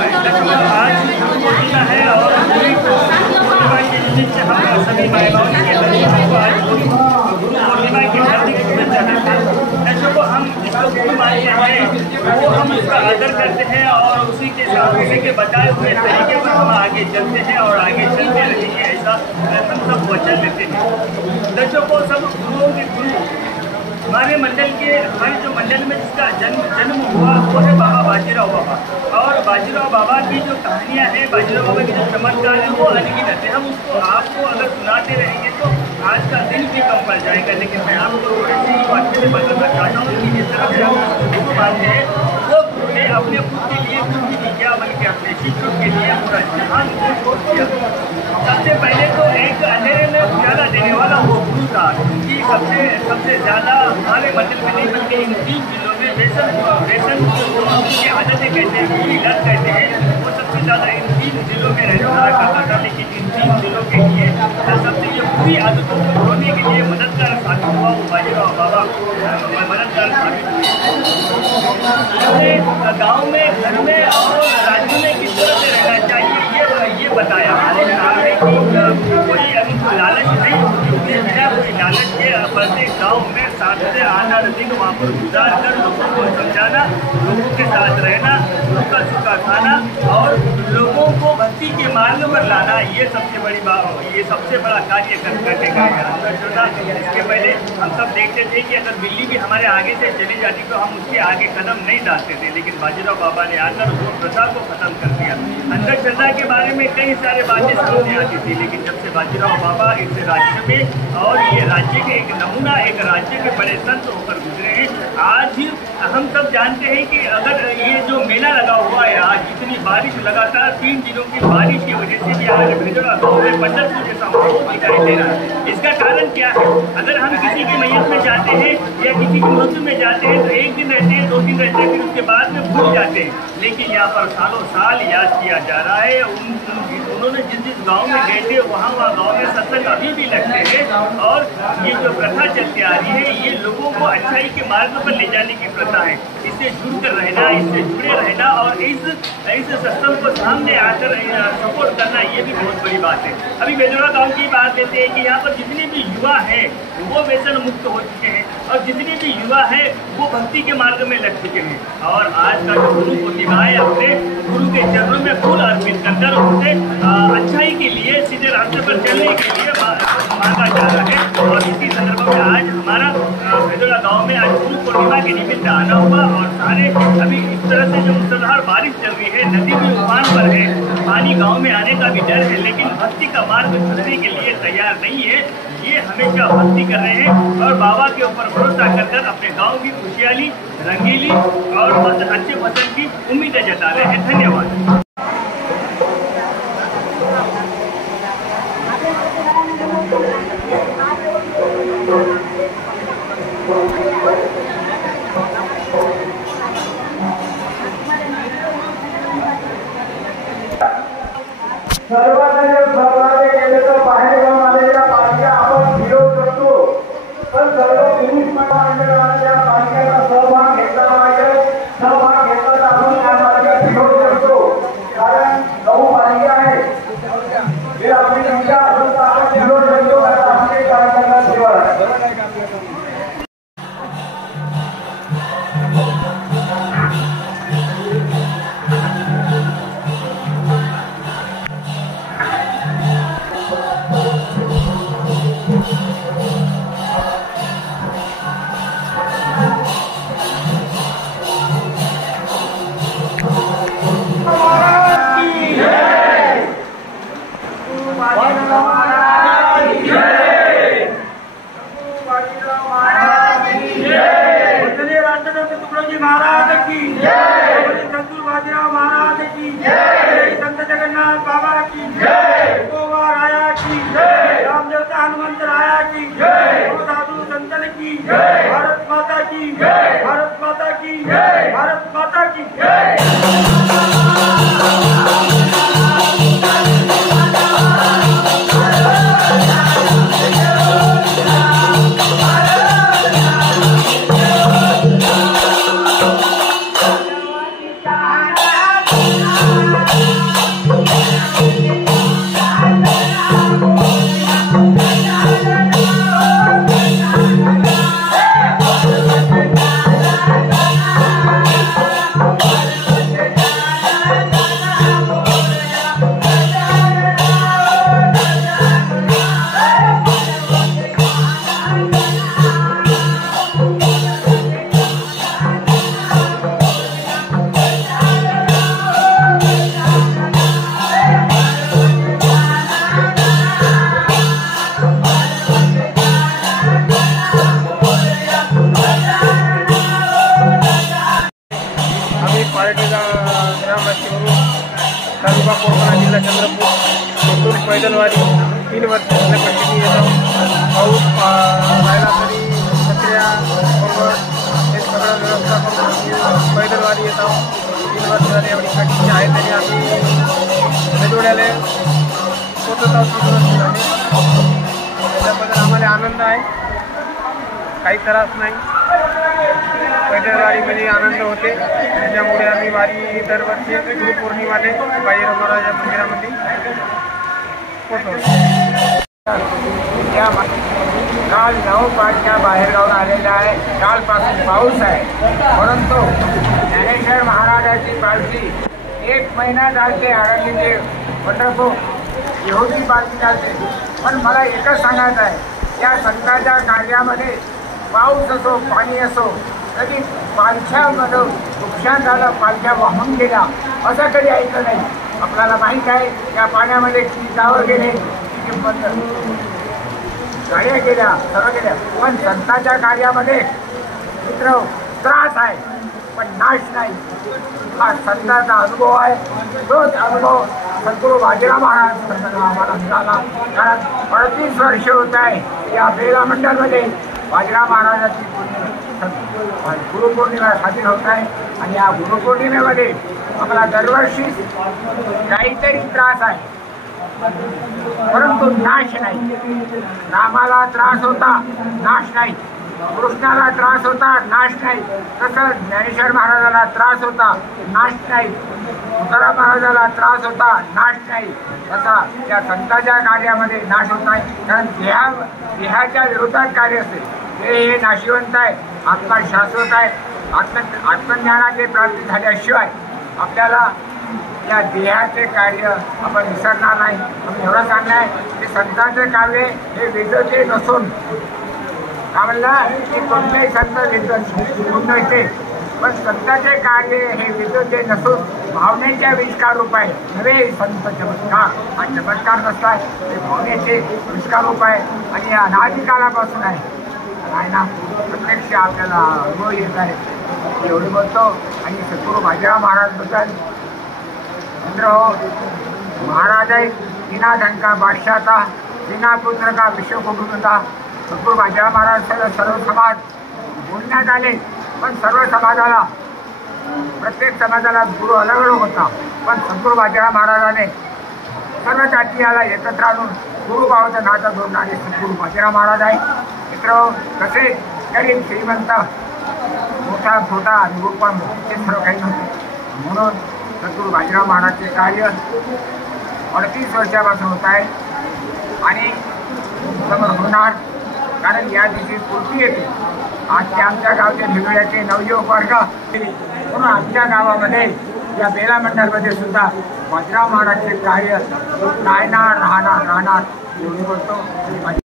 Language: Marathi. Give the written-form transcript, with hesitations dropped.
आज पूर्णिमा है और पूर्णिमा के निमित्त हम सभी महिलाओं के लड़कियों को आज गुरु पूर्णिमा की हार्दिक शुभेच्छा देते हैं। ऐसे को हम जिसको गुरु मानते हैं वो हम उसका आदर करते हैं और उसी के साथ उसी के बताए हुए तरीके पर हम आगे चलते हैं और आगे चलते रहेंगे, ऐसा हम सब वचन लेते हैं। दर्शकों, सब गुरुओं के गुरु हमारे मंडल के हमारे जो मंडल में जिसका जन्म हुआ वो है बाबा बाजीराव बाबा। और बाजीराव बाबा की जो कहानियाँ हैं, बाजीराव बाबा की जो चमत्कार है वो अनगिनत है। हम उसको आपको अगर सुनाते रहेंगे तो आज का दिन भी कम पड़ जाएगा। लेकिन मैं आपको थोड़े से ही वाक्य में बताना चाहता हूँ कि जिस तरह से हम गुरु मानते हैं वो गुरु ने अपने खुद के लिए कुछ भी नहीं किया, बल्कि अपने शिष्यों के लिए पूरा जहान को किया। सबसे पहले तो एक अंधेरे में उजाला देने वाला वो गुरु था, क्योंकि सबसे ज़्यादा हमारे मंदिर में नहीं बल्कि इन 3 जिलों में व्यसन की आदतें कहते हैं, पूरी लत कहते हैं, वो सबसे ज़्यादा इन 3 जिलों में रहा करता था। लेकिन इन 3 जिलों के लिए सबसे जो पूरी आदतों को छोड़ने के लिए मददगार साबित हुआ वो बाजीराव बाबा मददगार साबित हुए। गाँव में, घर में और राज्य में किस तरह से रहना चाहिए ये बताया। कोई अभी लालच नहीं होती, बिना कोई लालच के प्रत्येक गाँव में 7 से 8 दिन वहाँ पर गुजार कर लोगों को समझाना, लोगों के साथ रहना, उनका सुखा खाना और लोगों को भक्ति के मार्ग पर लाना, ये सबसे बड़ा कार्य करने का अंदर जो था। इसके पहले हम सब देखते थे कि अगर बिल्ली भी हमारे आगे से चली जाती तो हम उसके आगे कदम नहीं डालते थे, लेकिन बाजीराव बाबा ने आकर उस प्रथा को खत्म कर दिया। अंधश्रद्धा के बारे में कई सारे बातें सामने आती थी, लेकिन जब से बाजीराव बाबा इस राज्य में और ये राज्य के एक नमूना, एक राज्य के बड़े संत होकर गुजरे हैं। आज हम सब जानते हैं कि अगर ये जो मेला लगा हुआ है, आज इतनी बारिश लगातार 3 दिनों की बारिश की वजह से भी आज भेजोड़ा गाँव में पंढरपुर जैसा माहौल दिखाई दे रहा है। इसका कारण क्या है? अगर हम किसी की मैयत में जाते हैं या किसी की मृत्यु में जाते हैं तो 1 दिन रहते हैं, 2 दिन रहते हैं, फिर उसके बाद में भूल जाते हैं। लेकिन यहाँ पर सालों साल याद किया जा रहा है। उन्होंने जिस गांव में गए थे वहाँ गांव में सत्संग अभी भी लगते हैं और ये जो प्रथा चलती आ रही है ये लोगों को अच्छाई के मार्ग पर ले जाने की प्रथा है। इससे जुड़कर रहना, इससे जुड़े रहना और इस सत्संग को सामने आकर सपोर्ट करना, ये भी बहुत बड़ी बात है। अभी बेजोड़ा गाँव की बात लेते हैं कि यहाँ पर जितने भी युवा हैं वो व्यसन मुक्त हो चुके हैं और जितने भी युवा हैं वो भक्ति के मार्ग में लग चुके हैं। और आज का जो गुरु पूर्णिमा है, अपने गुरु के चरणों में फूल अर्पित कर उनसे अच्छाई के लिए, सीधे रास्ते पर चलने के लिए मांगा जा रहा है। और इसी संदर्भ में आज हमारा भेजोड़ा गाँव में आज गुरु पूर्णिमा के निमित्त आना हुआ और सारे अभी इस तरह से जो मुसलधार बारिश चल रही है, नदी भी उफान पर है, पानी गाँव में आने का भी डर है, लेकिन भक्ति का मार्ग छोड़ने के लिए तैयार नहीं है। ये हमेशा भक्ति कर रहे हैं और बाबा के ऊपर भरोसा कर अपने गांव की खुशहाली, रंगीली और अच्छे फसल की उम्मीदें जता रहे हैं। धन्यवाद। सर्वांना सहकार्य केले तर बाहेर गावून आलेल्या पालख्या आपण विरोध करतो, पण सर्व पुरुष मंडळाच्या पालख्यांना सहभाग घेतला पाहिजे। सहभाग घेतला तर आपण या मार्गात विरोध करतो, कारण 9 पालख्या आहेत। हे आपली संख्या असून आपण विरोध करतो, कारण आपले पालख्यांना सेवा आहे। तालुका कोकणा जिल्हा चंद्रपूर कोथरूड पैदलवाडी 3 वर्ष झालं कंटिन्यू येत आहोत. पाऊस राहिला तरी सत्र्या बरोबर हे सगळं व्यवस्था करून पैदलवाडी येत आहोत. 3 वर्ष झाले एवढी कंटिन्यू आहे तरी आम्ही वेदोड्याला पोचत आहोत. 3 वर्ष झाले त्याच्याबद्दल आम्हाला आनंद आहे, काही त्रास नाही. पैदलवाडीमध्ये आनंद होते, त्याच्यामुळे आम्ही वारी दरवर्षी गुरुपौर्णिमाले बाजीराव महाराज मंदिरामध्ये पोचवतो. काल 9 पालख्या बाहेरगावून आलेल्या आहे. कालपासून पाऊस आहे, परंतु ज्ञानेश्वर महाराजांची पालखी 1 महिना चालते. आळंदीचे पंढरपूर यहुदी पालखी चालते. पण मला एकच सांगायचं आहे, या संतांच्या कार्यामध्ये पाऊस असो पाणी असो, कधी पालख्यामध्ये नुकसान झालं, पालख्या वाहून गेल्या असं कधी ऐकलं नाही. आपल्याला माहीत आहे त्या पाण्यामध्ये किती गावं गेले, किती गाड्या गेल्या, सर्व गेल्या. पण संतांच्या कार्यामध्ये मित्र त्रास आहे पण नाश नाही. हा संतांचा अनुभव आहे. तोच अनुभव सद्गुरू बाजीराव महाराज आम्हाला मिळाला. कारण 38 वर्ष होत आहे या बेला मंडळमध्ये बाजीराव महाराजांची गुरुपौर्णिमा साजरी होत आहे. आणि या गुरुपौर्णिमेमध्ये आम्हाला दरवर्षी काहीतरी त्रास आहे, परंतु नाश नाही. रामाला त्रास होता, नाश नाही. कृष्णाला त्रास होता, नाश नाही. तसं ज्ञानेश्वर महाराजाला त्रास होता, नाश नाही. तुकाराम महाराजाला त्रास होता, नाश नाही. तसा त्या संतांच्या कार्यामध्ये नाश होत नाही. कारण देहाच्या विरोधात कार्य असते. हे नाशिवंत आहे, आत्मा शाश्वत आहे. आत्मज्ञानाची प्राप्ती झाल्याशिवाय आपल्याला या देहाचे कार्य आपण विसरणार नाही. आपण एवढं सांगणं आहे की संतांचे कार्य हे वेदचे नसून, का म्हणलं की कोणतेही संत वेद नसते, पण संतांचे कार्य हे वेदचे नसून भावनेच्या विष्कार रूप आहे. नव्हे संत चमत्कार, हा चमत्कार नसता, हे भावनेचे विष्कार रूप आहे. आणि हे अनादिकालापासून आहे ना, प्रत्यक्ष आपल्याला अनुभव येत आहे. एवढे बोलतो. आणि सद्गुरू बाजीराव महाराजबद्दल मित्र हो, महाराज आहे बिना ढंका बादशाह था, बिना पुत्र का विश्व को गुरुता. सद्गुरू बाजीराव महाराज सर्व समाज बोलण्यात आले, पण सर्व समाजाला, प्रत्येक समाजाला गुरु अलग अलग होता. पण सद्गुरू बाजीराव महाराजाने सर्व जातीयाला एकत्र आणून गुरुभावाचं नातं जोडणारे सद्गुरू बाजीराव महाराज आहे. मित्र कसे गरीब श्रीमंत मोठा छोटा अनुभव पण ते सर्व काही नव्हते. म्हणून सद्गुरू बाजीराव महाराजचे कार्य 38 वर्षापासून होत आहे आणि समोर होणार. कारण या दिवशी पूर्ती येते. आजच्या आमच्या गावच्या भिवड्याचे नवयुवक वर्ग, म्हणून आमच्या गावामध्ये या बेला मंडळमध्ये सुद्धा बाजीराव महाराजचे कार्य राहणार. एवढी बोलतो.